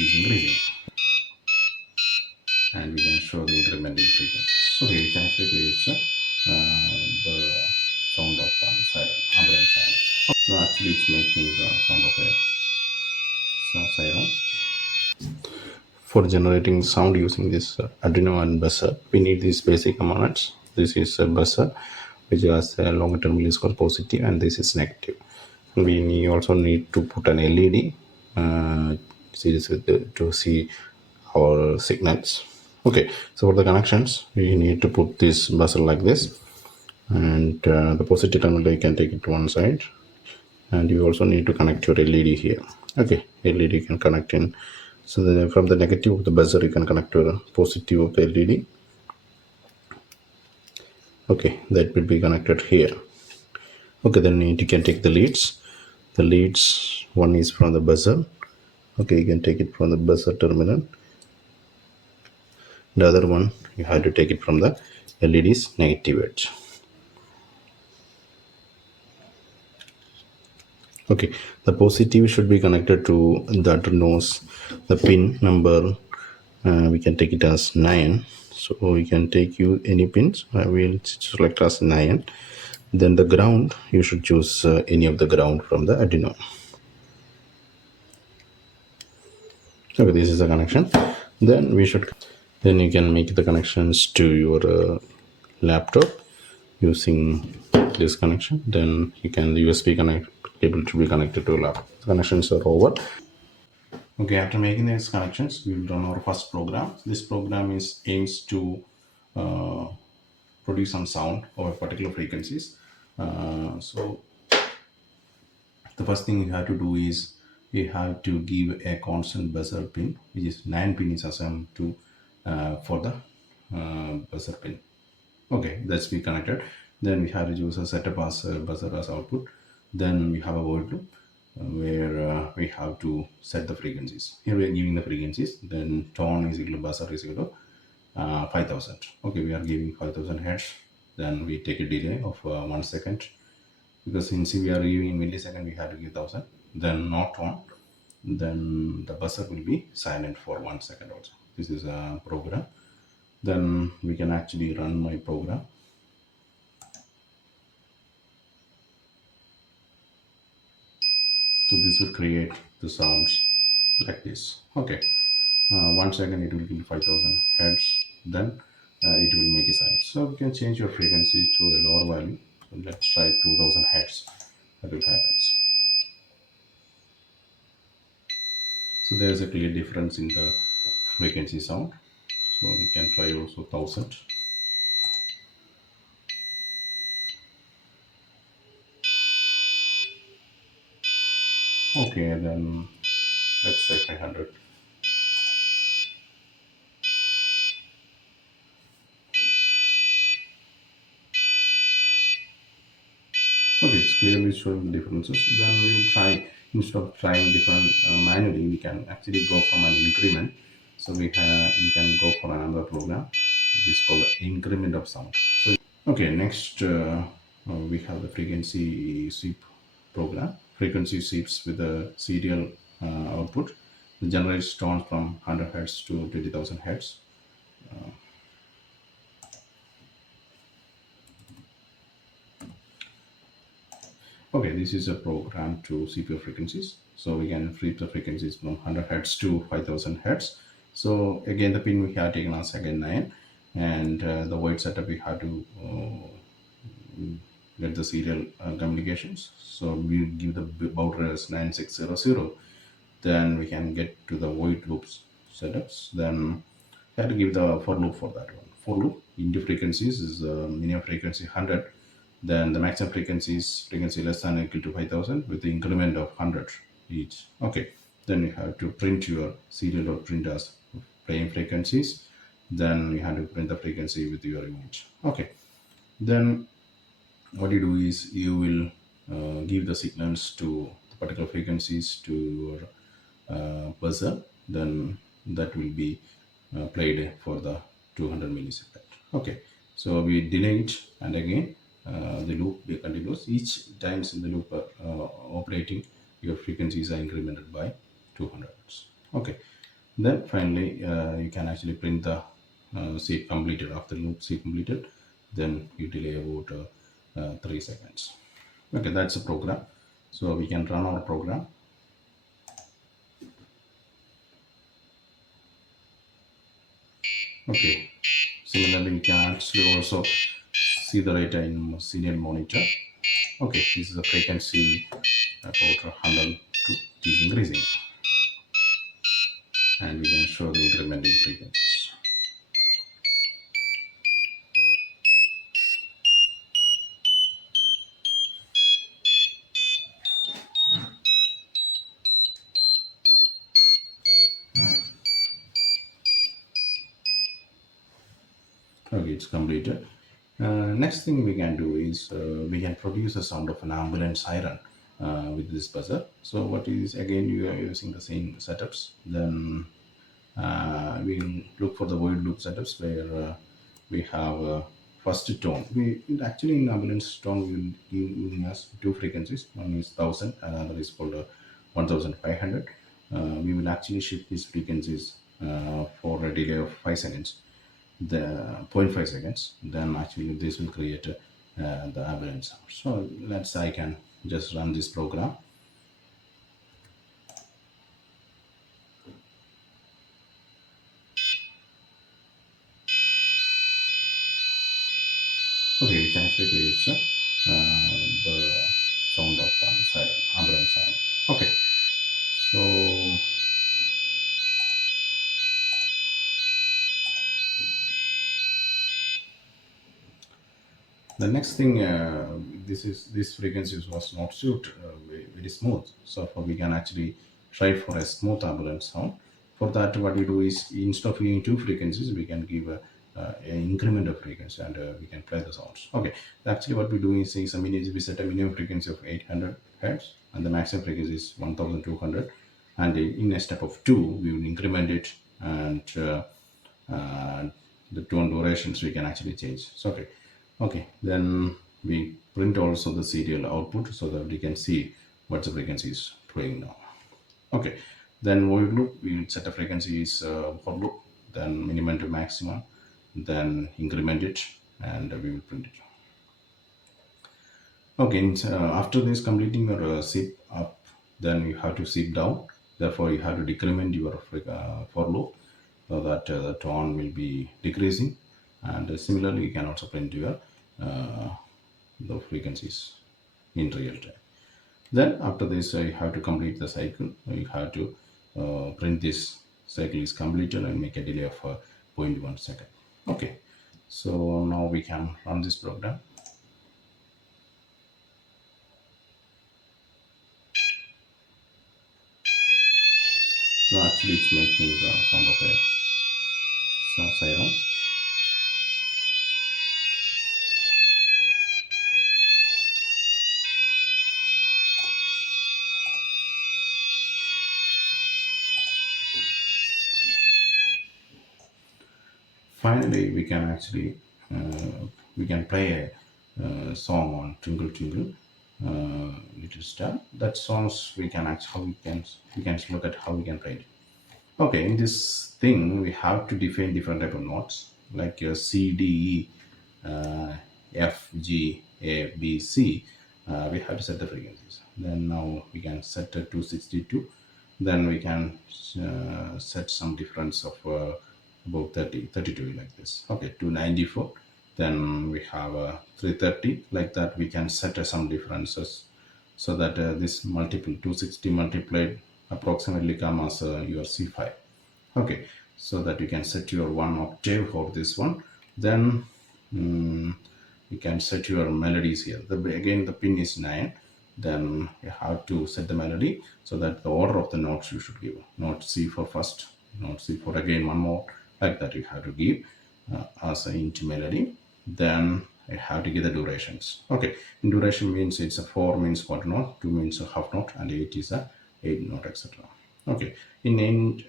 is increasing, and we can show the increment in frequency. So here we can actually create the sound of one siren, ambulance sound. So actually it's making the sound of a siren. For generating sound using this Arduino and buzzer, we need these basic components. This is a buzzer which has a long terminal is called positive, and this is negative. Also need to put an LED to see our signals. Okay, so for the connections, we need to put this buzzer like this, and the positive terminal you can take it to one side, and you also need to connect your LED here. Okay, LED can connect in. So then from the negative of the buzzer you can connect to the positive of the LED. Okay, that will be connected here. Okay, then you can take the leads. The leads, one is from the buzzer. Okay, you can take it from the buzzer terminal. The other one you have to take it from the LED's negative edge. Okay, the positive should be connected to the Arduino's the pin number. We can take it as 9. So we can take any pins. We'll select as 9. Then the ground, you should choose any of the ground from the Arduino. Okay, this is the connection. Then you can make the connections to your laptop using this connection. Then you can the USB cable to be connected to a laptop. The connections are over. Okay, after making these connections, we will run our first program. This program aims to produce some sound over particular frequencies. So the first thing you have to do is you have to give a constant buzzer pin, which is 9 pin is assigned to for the buzzer pin. Okay, that's be connected. Then we have to use a setup as buzzer as output. Then we have a void loop where we have to set the frequencies. Here we are giving the frequencies. Then tone is equal to buzzer is equal to 5000. Okay, we are giving 5000 hertz. Then we take a delay of 1 second, because since we are giving millisecond, we have to give 1000. Then not on. Then the buzzer will be silent for 1 second also. This is a program. Then we can actually run my program. So this will create the sounds like this. Okay, 1 second it will be 5000 hertz. Then it will make a silence. So we can change your frequency to a lower value. So let's try 2000 hertz. That will happen. So there is a clear difference in the frequency sound. So we can try also 1000. Okay, then let's say 500. Okay, it's clearly showing differences. Then we will try, instead of trying different manually, we can actually go from an increment. So we can go for another program, which is called the increment of sound. So okay, next we have the frequency sweep program. Frequency sweeps with a serial output. It generates tones from 100 hertz to 20,000 hertz. Okay, this is a program to CPU frequencies. So we can flip the frequencies from 100 hertz to 5000 hertz. So again, the pin we have taken as again 9, and the void setup we have to get the serial communications. So we give the baud rate as 9600. Then we can get to the void loops setups. Then we have to give the for loop for that one. For loop into frequencies is minimum frequency 100. Then the maximum frequency less than or equal to 5000 with the increment of 100 each. Okay, then you have to print your serial or print as playing frequencies. Then you have to print the frequency with your image. Okay, then what you do is you will give the signals to the particular frequencies to your buzzer. Then that will be played for the 200 millisecond. Okay, so we delay it, and again the loop continues. Each times in the loop operating, your frequencies are incremented by 200 hertz. Okay, Then finally you can actually print the seed completed. After loop seed completed, then you delay about 3 seconds. Okay, that's a program. So we can run our program. Okay, similarly you can actually also see the data in serial monitor. Okay, this is the frequency about 100 is increasing, and we can show the increment in frequencies. Okay, it's completed. Next thing we can do is we can produce a sound of an ambulance siren with this buzzer. So what is, again, you are using the same setups. Then we will look for the void loop setups where we have first tone. We actually in ambulance tone we will giving us two frequencies. One is 1000, another is called 1500. We will actually shift these frequencies for a delay of 5 seconds, the 0.5 seconds. Then actually this will create the ambulance sound. So let's, I can just run this program. Okay, we can actually create the sound of one siren, ambulance sound. Okay, so the next thing, this frequency was not suit very smooth. So for we can actually try for a smooth ambulance sound. For that, what we do is instead of using two frequencies, we can give an increment of frequency, and we can play the sounds. Okay, actually what we do is we set a minimum frequency of 800 hertz, and the maximum frequency is 1200. And in a step of 2, we will increment it, and the tone durations we can actually change. So okay, then we print also the serial output so that we can see what the frequency is playing now. Okay, then void loop, we will set a frequency is for loop, then minimum to maximum, then increment it, and we will print it. Okay, after this completing your zip up, then you have to zip down. Therefore, you have to decrement your for loop so that the tone will be decreasing. And similarly, you can also print your the frequencies in real time. Then after this, you have to complete the cycle. You have to print this cycle is completed and make a delay of 0.1 second. Okay, so now we can run this program. So actually it's making the sound of a siren. Finally, we can actually we can play a song on Twinkle Twinkle Little Star. That songs we can actually we can look at how we can play it. Okay, in this thing we have to define different type of notes like C, D, E, F, G, A, B, C. We have to set the frequencies. Then now we can set it to 62. Then we can set some difference of about 32 like this. Okay, to 94. Then we have 330 like that. We can set some differences so that this multiple 260 multiplied approximately come as your C5. Okay, so that you can set your one octave for this one. Then you can set your melodies here. Again the pin is 9. Then you have to set the melody so that the order of the notes you should give. Note C for first, note C for again one more, like that you have to give as an int melody. Then I have to give the durations. Okay, in duration means it's a 4 means quarter note, 2 means a half note, and 8 is a 8 note, etc. Okay, in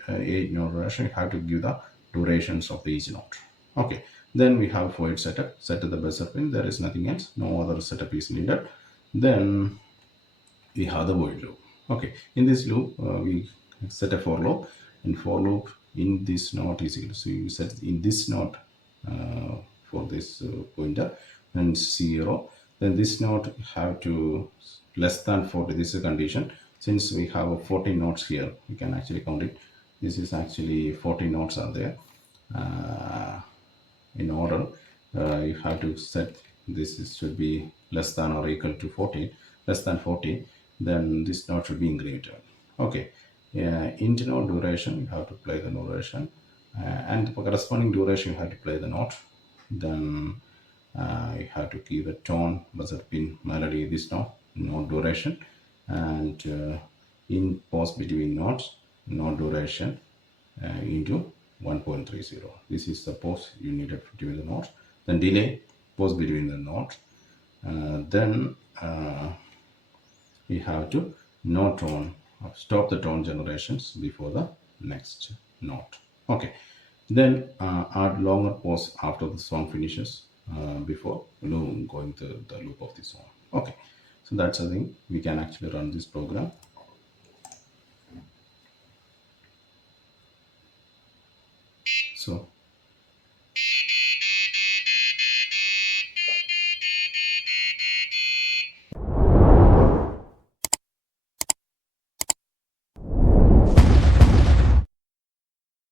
8 note duration, you have to give the durations of each note. Okay, then we have void setup, set to the buzzer pin. There is nothing else, no other setup is needed. Then we have the void loop. Okay, in this loop we set a for loop. In for loop in this note is equal to, so you set in this note for this pointer, and 0, then this note have to less than 40. This is a condition. Since we have 40 notes here, we can actually count it. This is actually 40 notes are there. In order, you have to set this should be less than or equal to 40. Less than 40, then this note should be incremented. Okay. Int note duration, you have to play the duration, and for corresponding duration, you have to play the note. Then you have to give the tone, buzzer pin, melody, this note duration, and in pause between notes, note duration into 1.30. This is the pause you needed between the notes. Then delay, pause between the notes. Then we have to no tone, stop the tone generations before the next note. Okay. Then add longer pause after the song finishes before going to the loop of the song. Okay. So that's the thing. We can actually run this program.